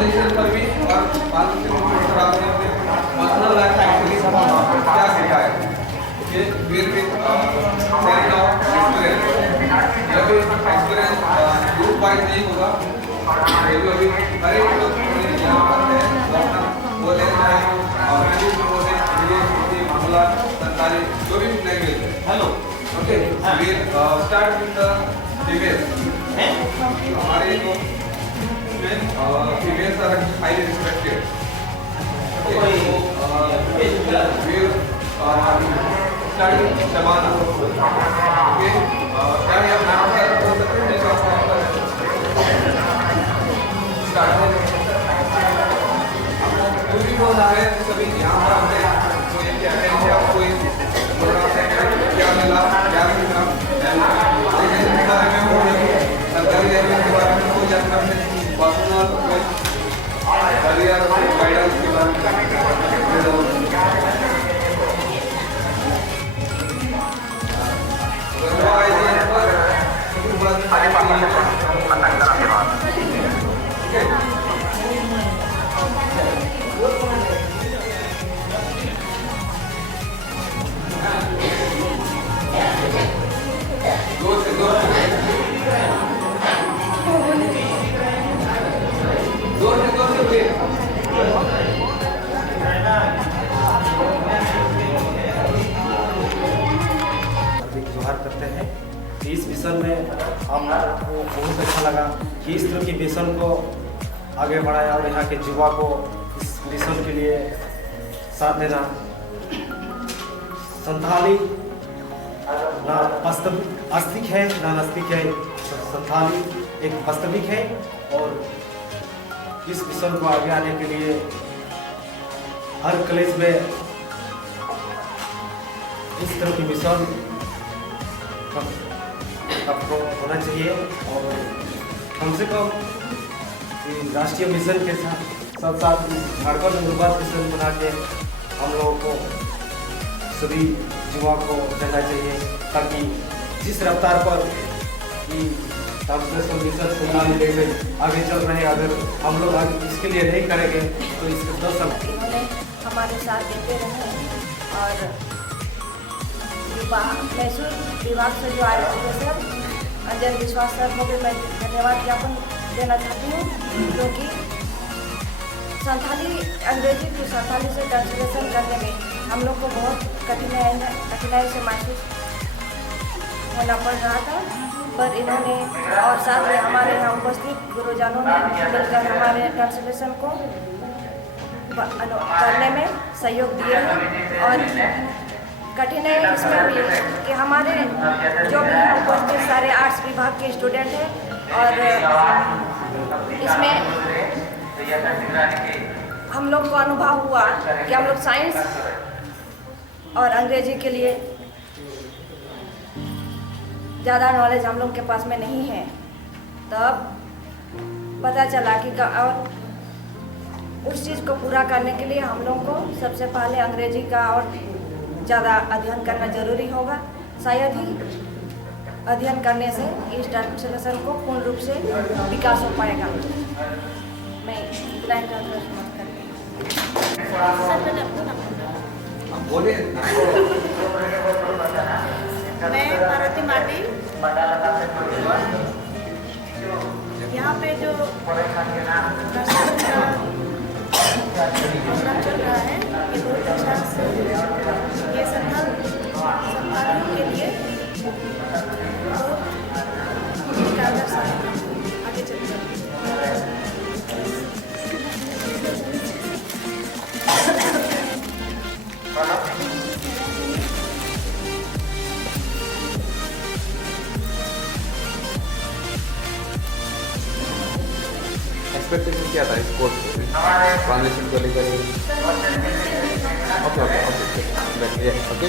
Volunteer service और आपने अपने पर्सनल लाइफ एक्चुअली क्या सीखा है ये where with sharing of experience जब एक्सपीरियंस ग्रुप वाइज नहीं होगा अभी हर एक लोग यहाँ पर है अपना बोले और बोले ये मामला संताली जो भी लैंग्वेज है hello okay we start with the female हमारे जो females are highly respected. Okay, so we studying Shabana. Okay, क्या ये आप नाम क्या बोल सकते हैं? जैसे आप start जो भी बोल रहा है सभी यहाँ पर हमने तो ये क्या है कि आपको इस प्रोग्राम से क्या मिला क्या सीखा लेकिन इसके बारे में वो सरकारी लेवल के बारे में कोई जानकारी नहीं पर्सनल करियर गाइडेंस के बारे में करते हैं। इस मिशन में हम लोगों को बहुत अच्छा लगा कि इस तरह की मिशन को आगे बढ़ाया और यहाँ के युवा को इस मिशन के लिए साथ देना। संथाली ना वास्तविक है ना नास्तिक है, संथाली एक वास्तविक है और इस मिशन को आगे आने के लिए हर कॉलेज में इस तरह की मिशन आपको होना चाहिए और कम से कम राष्ट्रीय मिशन के साथ झारखंड अनुवाद मिशन बना के हम लोगों को सभी युवा को देना चाहिए ताकि जिस रफ्तार पर ट्रांसलेशन मिशन सोनाली लैंग्वेज आगे चल रहे हैं, अगर हम लोग आगे इसके लिए नहीं करेंगे तो इसके 10 साल इन्होंने हमारे साथ देते रहे और मैसूर विभाग से जो आए प्रोफेसर अंजन विश्वास सर को भी मैं धन्यवाद ज्ञापन देना चाहती हूँ क्योंकि संथाली अंग्रेजी को संथाली से ट्रांसलेशन करने में हम लोग को बहुत कठिनाई से महसूस होना पड़ रहा था, पर इन्होंने और साथ में हमारे यहाँ उपस्थित गुरुजनों ने मिलकर हमारे ट्रांसलेशन को करने में सहयोग दिए हैं और कठिनाई इसमें हुई कि हमारे जो भी उपस्थित सारे आर्ट्स विभाग के स्टूडेंट हैं और इसमें हम लोग को अनुभव हुआ कि हम लोग साइंस और अंग्रेजी के लिए ज़्यादा नॉलेज हम लोग के पास में नहीं है। तब पता चला कि और उस चीज़ को पूरा करने के लिए हम लोग को सबसे पहले अंग्रेजी का और ज़्यादा अध्ययन करना जरूरी होगा। शायद ही अध्ययन करने से इस ट्रांसलेशन को पूर्ण रूप से विकास हो पाएगा। मैं इतना ही ट्रांसलेशन करती हूँ। मैं पार्वती माटी यहाँ पे जो प्रोग्राम चल रहा है ये बहुत अच्छा से ये संथालियों के लिए बहुत कारगर साबित आगे चलते हैं। एक्सपेक्टेशन क्या था इस कोर्स में ट्रांसलेशन को लेकर? ओके ओके ओके ओके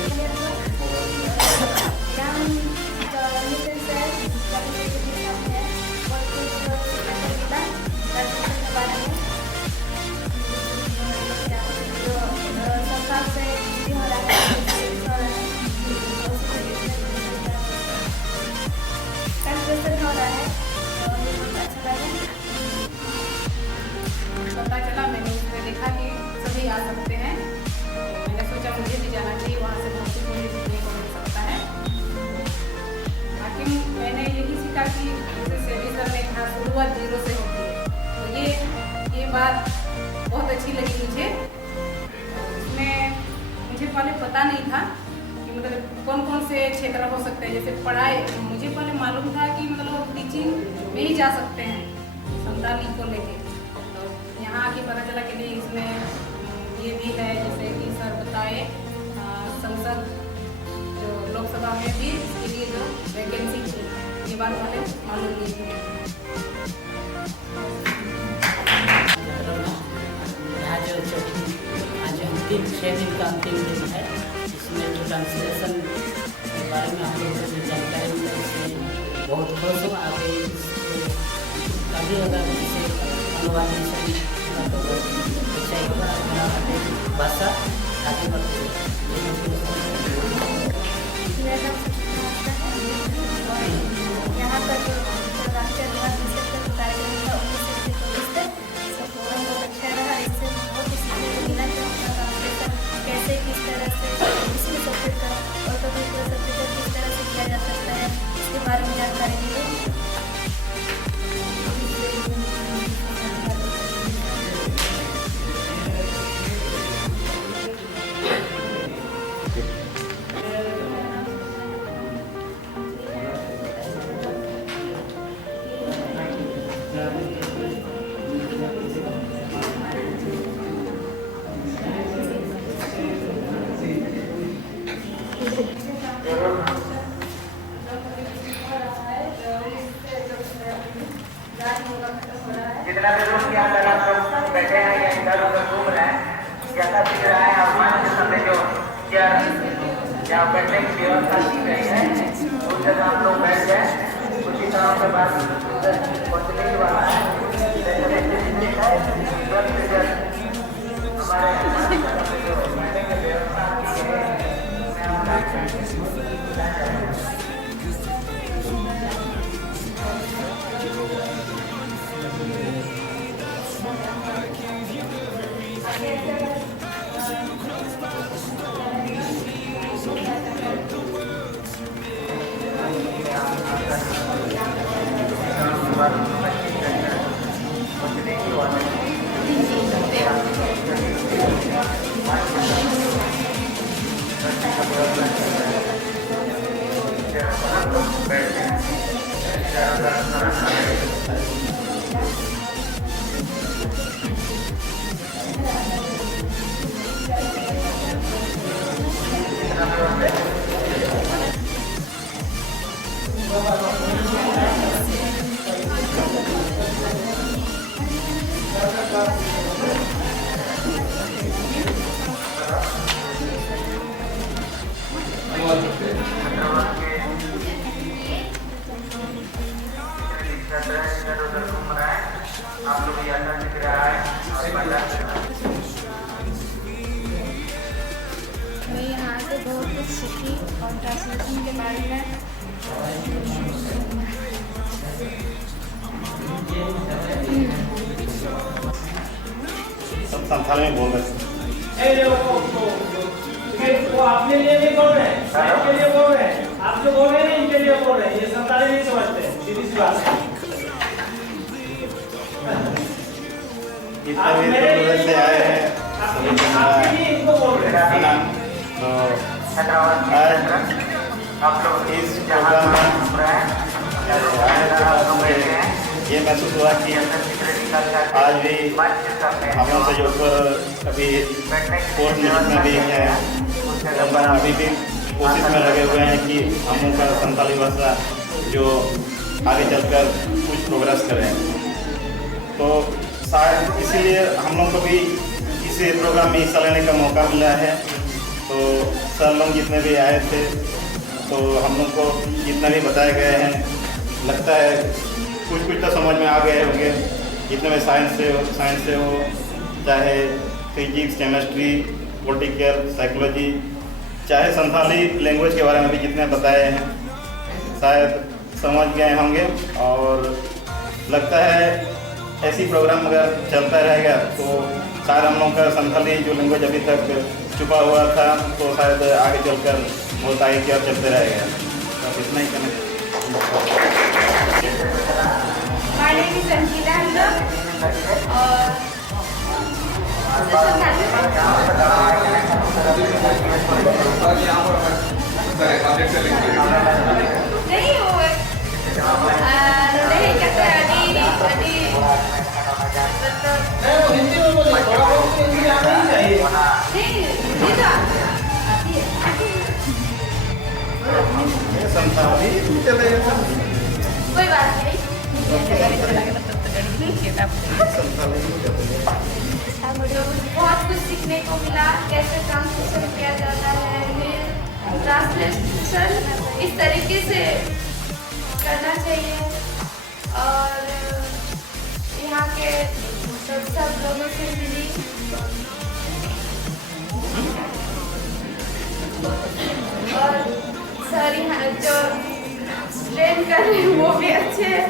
बात बहुत अच्छी लगी मुझे। उसमें मुझे पहले पता नहीं था कि मतलब कौन कौन से क्षेत्र हो सकते हैं। जैसे पढ़ाई मुझे पहले मालूम था कि मतलब टीचिंग में ही जा सकते हैं संताली को लेके, तो यहाँ आके पता चला कि नहीं इसमें ये भी है। जैसे कि सर बताए संसद जो लोकसभा में भी इसके लिए जो वैकेंसी थी, ये बात पहले मालूम नहीं थी। आज अंतिम 6 दिन का अंतिम दिन है। इसमें जो ट्रांसलेशन के बारे में हम लोगों को जो जानकारी मिला इसमें बहुत खुश हूँ। आगे अभी अगर जैसे अनुवाद भाषा आगे बढ़ती है। यहाँ पर जो राष्ट्रीय अनुवाद कार्यक्रम था 19 से 24 तक बहुत अच्छा रहा। इससे बहुत सीखने को मिला कि अपना ट्रांसलेशन कैसे किस तरह से किसी भी सब्जेक्ट का और कभी कोई सब्जेक्ट किस तरह से किया जा सकता है इसके बारे में जानकारी मिली। जितना भी लोग यहाँ पर आप लोग बैठे हैं या इधर उधर घूम रहे हैं, जैसा दिख रहा है आसमान के सामने जो चेयर जहाँ बैठने की व्यवस्था की गई है उस जगह आप लोग बैठ जाए। कुछ ही समय के बाद पहुँचने ही वाला है। हमारे जो बैठने की व्यवस्था की गई है आप लोग यात्रा दिख रहा है। मैं यहाँ से बहुत कुछ सीखी और ट्रांसलेशन के बारे में सब संथाली में बोल रहे वो अपने लिए नहीं बोल रहे हैं, इनके लिए बोल रहे हैं। आप जो बोल रहे हैं इनके लिए बोल रहे हैं। ये संताली नहीं समझते, सीधी सी बात है। जितने भी दूर से आए हैं आपके लिए इनको बोल रहे हैं। है ना, तो आज इस प्रोग्राम में आने के बाद मुझे ये महसूस हुआ कि आज भी हम लोग से जोड़कर अभी कोर्ट में जितने भी हैं अभी भी कोशिश में लगे हुए हैं कि हम लोग का संताली भाषा जो आगे चलकर कुछ प्रोग्रेस करें। तो शायद इसीलिए हम लोग को भी इसी प्रोग्राम में हिस्सा लेने का मौका मिला है। तो सर लोग जितने भी आए थे तो हम लोग को जितना भी बताए गए हैं लगता है कुछ कुछ तो समझ में आ गए होंगे। जितने भी साइंस से हो चाहे फिजिक्स, केमिस्ट्री, पॉलिटिकल, साइकोलॉजी, चाहे संथाली लैंग्वेज के बारे में भी जितने बताए हैं शायद समझ गए होंगे। और लगता है ऐसी प्रोग्राम अगर चलता रहेगा तो शायद हम लोग का संथाली जो लैंग्वेज अभी तक छुपा हुआ था तो शायद आगे चलकर बहुत आगे की ओर चलते रहेगा। तो इतना ही कहना। My name is Ankita Hamza और यहाँ पर अपडेट कर लेंगे। नहीं वो नहीं कहते अभी हिंदी में बोले, थोड़ा बहुत तो हिंदी आना ही चाहिए। नहीं ये तो आती है ये संताली चलेगा सब। कोई बात नहीं मुझे बहुत कुछ सीखने को मिला कैसे ट्रांसलेशन किया जाता है ट्रांसलेशन इस तरीके से करना चाहिए और यहाँ के सब लोगों से मिली और सर यहाँ जो ट्रेन कर रहे हैं वो भी अच्छे हैं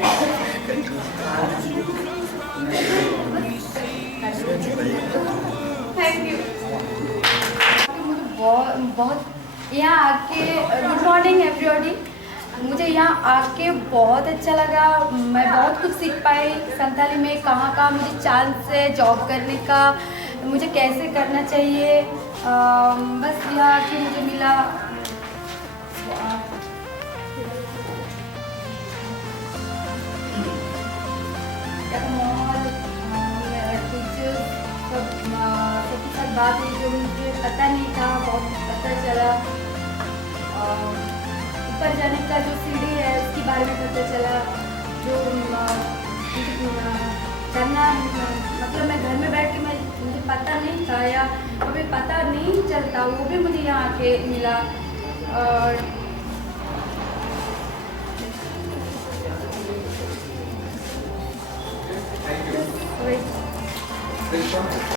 थैंक यू मुझे बहुत यहाँ आके गुड मॉर्निंग एवरीबॉडी। मुझे यहाँ आके बहुत अच्छा लगा, मैं बहुत कुछ सीख पाई संताली में, कहाँ मुझे चांस है जॉब करने का, मुझे कैसे करना चाहिए। बस यहाँ आके मुझे मिला सबके साथ बात हुई जो मुझे पता नहीं था, बहुत पता चला। ऊपर जाने का जो सीढ़ी है उसके बारे में पता चला, जो करना मतलब मैं घर में बैठ के मुझे पता नहीं था या कभी पता नहीं चलता, वो भी मुझे यहाँ आके मिला। और Thank you.